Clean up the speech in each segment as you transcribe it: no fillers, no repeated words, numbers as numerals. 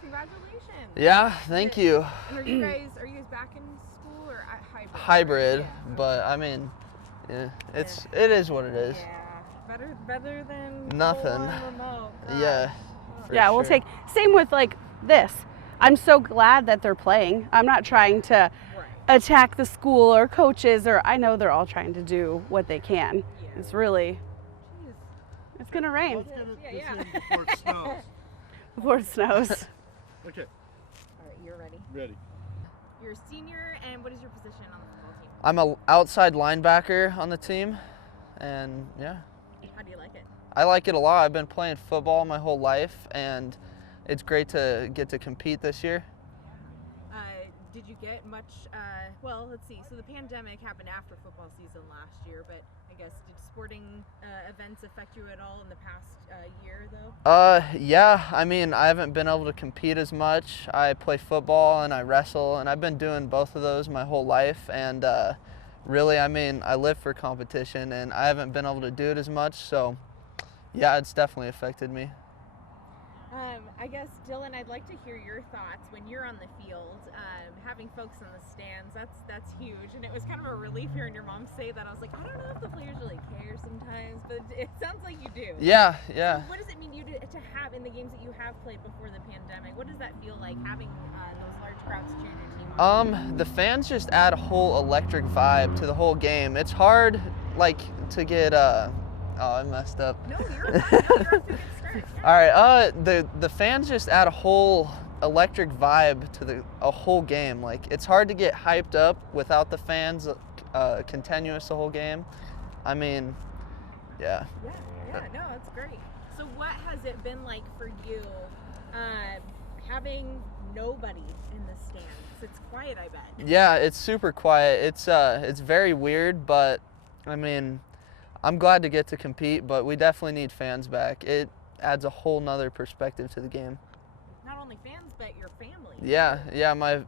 Congratulations. Yeah, thank you. And are you guys back in school or hybrid? Hybrid, Yeah. but I mean, yeah, it is what it is. Yeah, better than Nothing. full-on remote. Yeah. Yeah, we'll take, same with like this. I'm so glad that they're playing. I'm not trying to attack the school or coaches, or I know they're all trying to do what they can. Yeah. It's really, it's gonna rain. Let's get this in before it snows. Before it snows. Okay. All right, you're ready. Ready. You're a senior, and what is your position on the football team? I'm an outside linebacker on the team, and yeah. How do you like it? I like it a lot. I've been playing football my whole life, and it's great to get to compete this year. Did you get much, well, let's see. So the pandemic happened after football season last year, but I guess did sporting events affect you at all in the past year, though? Yeah. I mean, I haven't been able to compete as much. I play football and I wrestle, and I've been doing both of those my whole life. And really, I mean, I live for competition, and I haven't been able to do it as much. So, yeah, it's definitely affected me. I guess, Dylan, I'd like to hear your thoughts when you're on the field. Having folks in the stands, that's huge. And it was kind of a relief hearing your mom say that. I was like, I don't know if the players really care sometimes, but it sounds like you do. Yeah. So what does it mean to have in the games that you have played before the pandemic? What does that feel like, having those large crowds cheering your team on? The fans just add a whole electric vibe to the whole game. It's hard, like, to get, oh, I messed up. No, you're fine. No, you're off to a good start. Yeah. All right, the fans just add a whole electric vibe to a whole game. Like, it's hard to get hyped up without the fans continuous the whole game. I mean, yeah. Yeah, no, it's great. So what has it been like for you having nobody in the stands? It's quiet, I bet. Yeah, it's super quiet. It's very weird, but I mean, I'm glad to get to compete, but we definitely need fans back. It adds a whole nother perspective to the game. Not only fans, but your family. Yeah, my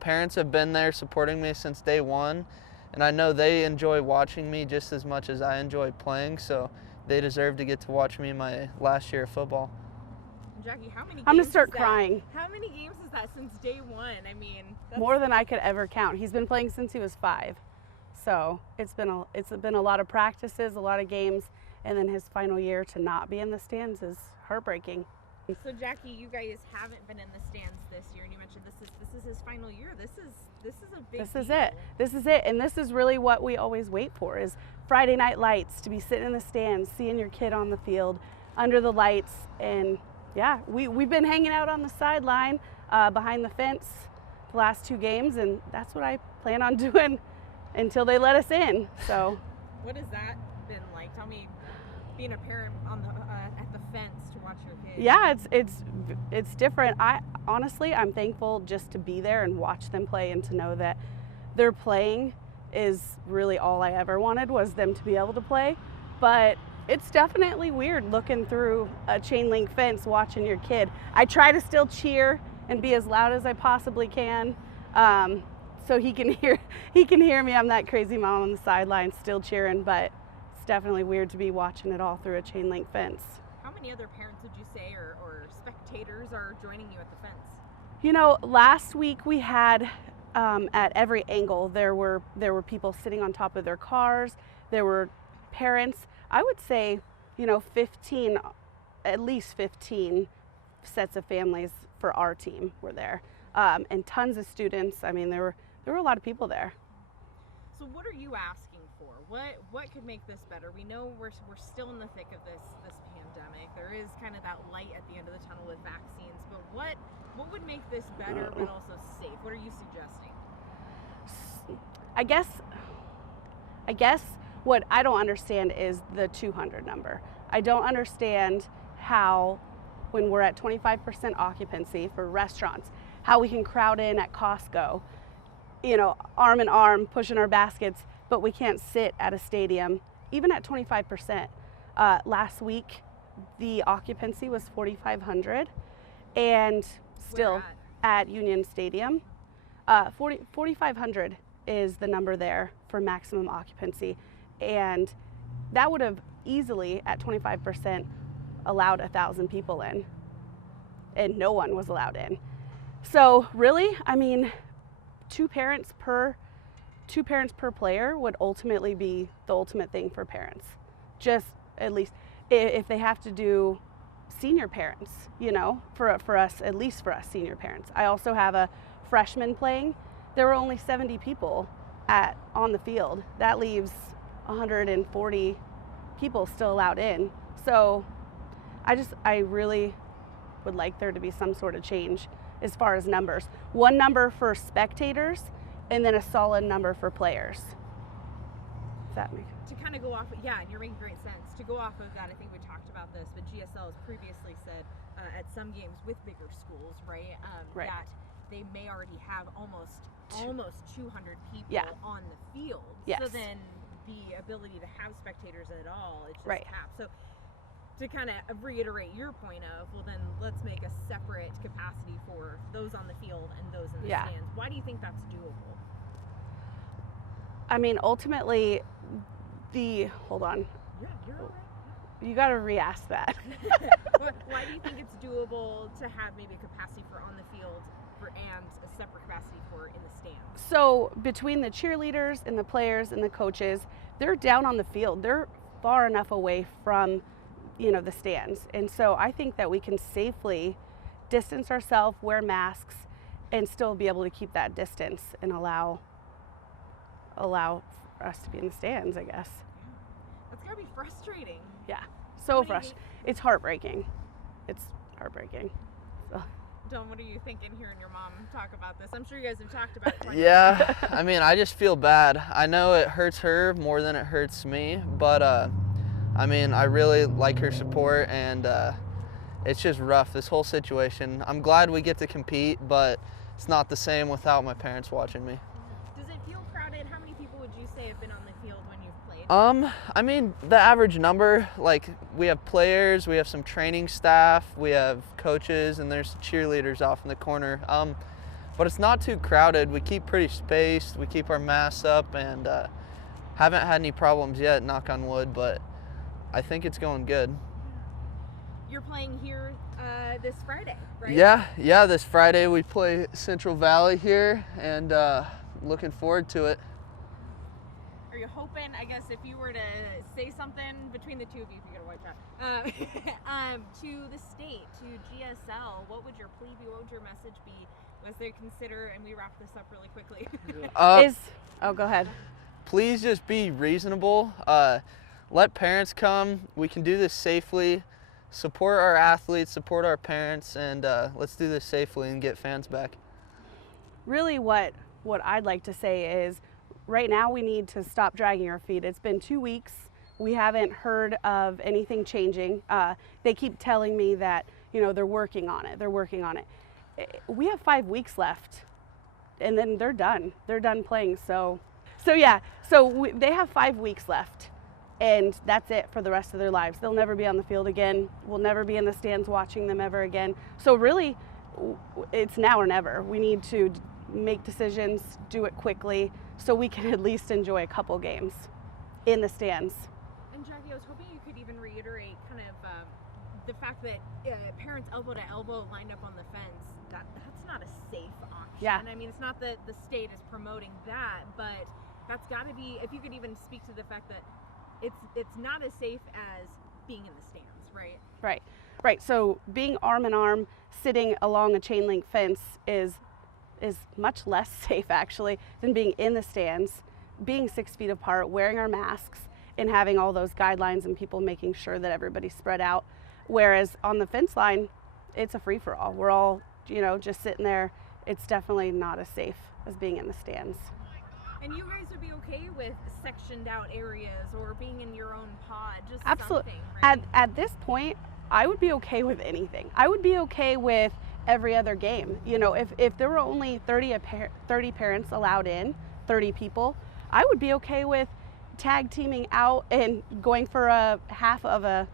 parents have been there supporting me since day one, and I know they enjoy watching me just as much as I enjoy playing, so they deserve to get to watch me my last year of football. Jackie, how many games I'm gonna start is that? crying. How many games is that since day one? I mean, More than I could ever count. He's been playing since he was 5. So it's been a lot of practices, a lot of games, and then his final year to not be in the stands is heartbreaking. So Jackie, you guys haven't been in the stands this year, and you mentioned this is his final year. This is a big This is deal. it. This is it. And this is really what we always wait for, is Friday night lights, to be sitting in the stands, seeing your kid on the field under the lights. And yeah, we've been hanging out on the sideline behind the fence the last 2 games, and that's what I plan on doing until they let us in. So What has that been like? Tell me, being a parent on the at the fence to watch your kids. yeah, it's different. I'm thankful just to be there and watch them play, and to know that they're playing is really all I ever wanted, was them to be able to play. But it's definitely weird looking through a chain link fence watching your kid. I try to still cheer and be as loud as I possibly can, so he can hear me. I'm that crazy mom on the sideline still cheering, but it's definitely weird to be watching it all through a chain link fence. How many other parents would you say, or spectators, are joining you at the fence? You know, last week we had at every angle there were people sitting on top of their cars. There were parents. I would say, 15, at least 15 sets of families for our team were there, and tons of students. I mean, there were a lot of people there. So what are you asking for? What could make this better? We know we're still in the thick of this pandemic. There is kind of that light at the end of the tunnel with vaccines, but what would make this better but also safe? What are you suggesting? I guess what I don't understand is the 200 number. I don't understand how, when we're at 25% occupancy for restaurants, how we can crowd in at Costco, arm in arm, pushing our baskets, but we can't sit at a stadium, even at 25%. Last week, the occupancy was 4,500, and still at Union Stadium, 4,500 is the number there for maximum occupancy, and that would have easily, at 25%, allowed 1,000 people in. and no one was allowed in. So really, I mean, two parents per player would ultimately be the ultimate thing for parents. Just at least if they have to do senior parents, you know, for us, at least for us senior parents. I also have a freshman playing. There were only 70 people on the field. That leaves 140 people still allowed in. So I really would like there to be some sort of change as far as numbers. One number for spectators and then a solid number for players. Does that make sense? To kind of go off, yeah, and you're making great sense. To go off of that, I think we talked about this, but GSL has previously said at some games with bigger schools, right, Right. that they may already have almost 200 people Yeah. on the field. Yes. So then the ability to have spectators at all, it's just Right. capped. So to kind of reiterate your point of, well, then let's make a separate capacity for those on the field and those in the Yeah. stands. Why do you think that's doable? I mean, ultimately, hold on, Yeah, you're all right. you got to re-ask that. Why do you think it's doable to have maybe a capacity for on the field and a separate capacity for in the stands? So between the cheerleaders and the players and the coaches, they're down on the field. They're far enough away from, you know, the stands. And so I think that we can safely distance ourselves, wear masks, and still be able to keep that distance and allow us to be in the stands, I guess. That's gotta be frustrating. Yeah, so Maybe. frustrating. It's heartbreaking. It's heartbreaking. So. Don, what are you thinking hearing your mom talk about this? I'm sure you guys have talked about it. quite a bit. Yeah, I mean, I just feel bad. I know it hurts her more than it hurts me, but I mean, I really like her support, and it's just rough, this whole situation. I'm glad we get to compete, but it's not the same without my parents watching me. Does it feel crowded? How many people would you say have been on the field when you've played? I mean, the average number, like, we have players, we have some training staff, we have coaches, and there's cheerleaders off in the corner. But it's not too crowded. We keep pretty spaced, we keep our masks up, and haven't had any problems yet, knock on wood, but I think it's going good. You're playing here this Friday, right? Yeah, this Friday we play Central Valley here, and looking forward to it. Are you hoping, I guess, if you were to say something between the two of you, if you get a white shot, to the state, to GSL, what would your plea be? What would your message be as they consider, and we wrap this up really quickly? Go ahead. Please just be reasonable. Let parents come. We can do this safely. Support our athletes, support our parents, and let's do this safely and get fans back. Really what I'd like to say is right now we need to stop dragging our feet. It's been 2 weeks. We haven't heard of anything changing. They keep telling me that, you know, they're working on it. We have 5 weeks left, and then they're done. They're done playing. So they have 5 weeks left, and that's it for the rest of their lives. They'll never be on the field again. We'll never be in the stands watching them ever again. So really, it's now or never. We need to make decisions, do it quickly, so we can at least enjoy a couple games in the stands. And Jackie, I was hoping you could even reiterate kind of the fact that parents elbow to elbow lined up on the fence, that's not a safe option. Yeah. I mean, it's not that the state is promoting that, but that's got to be, if you could even speak to the fact that it's not as safe as being in the stands, right? Right. So being arm in arm, sitting along a chain link fence is much less safe actually than being in the stands, being 6 feet apart, wearing our masks, and having all those guidelines and people making sure that everybody's spread out. Whereas on the fence line, it's a free for all. We're all, you know, just sitting there. It's definitely not as safe as being in the stands. And you guys would be okay with sectioned out areas or being in your own pod, just Absolutely. something, right? At this point, I would be okay with anything. I would be okay with every other game. You know, if there were only 30 parents allowed in, 30 people, I would be okay with tag teaming out and going for a half of a,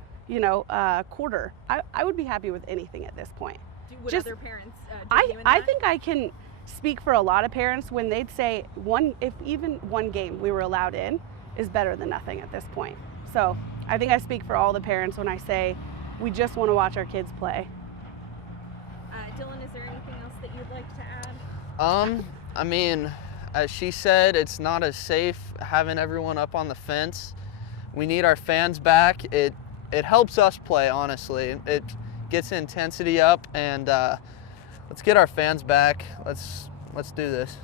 quarter. I would be happy with anything at this point. Would other parents I think I can speak for a lot of parents when they'd say if even one game we were allowed in is better than nothing at this point. So I think I speak for all the parents when I say we just want to watch our kids play. Dylan, is there anything else that you'd like to add? I mean, as she said, it's not as safe having everyone up on the fence. We need our fans back. It helps us play, honestly. It gets the intensity up, and let's get our fans back. Let's do this.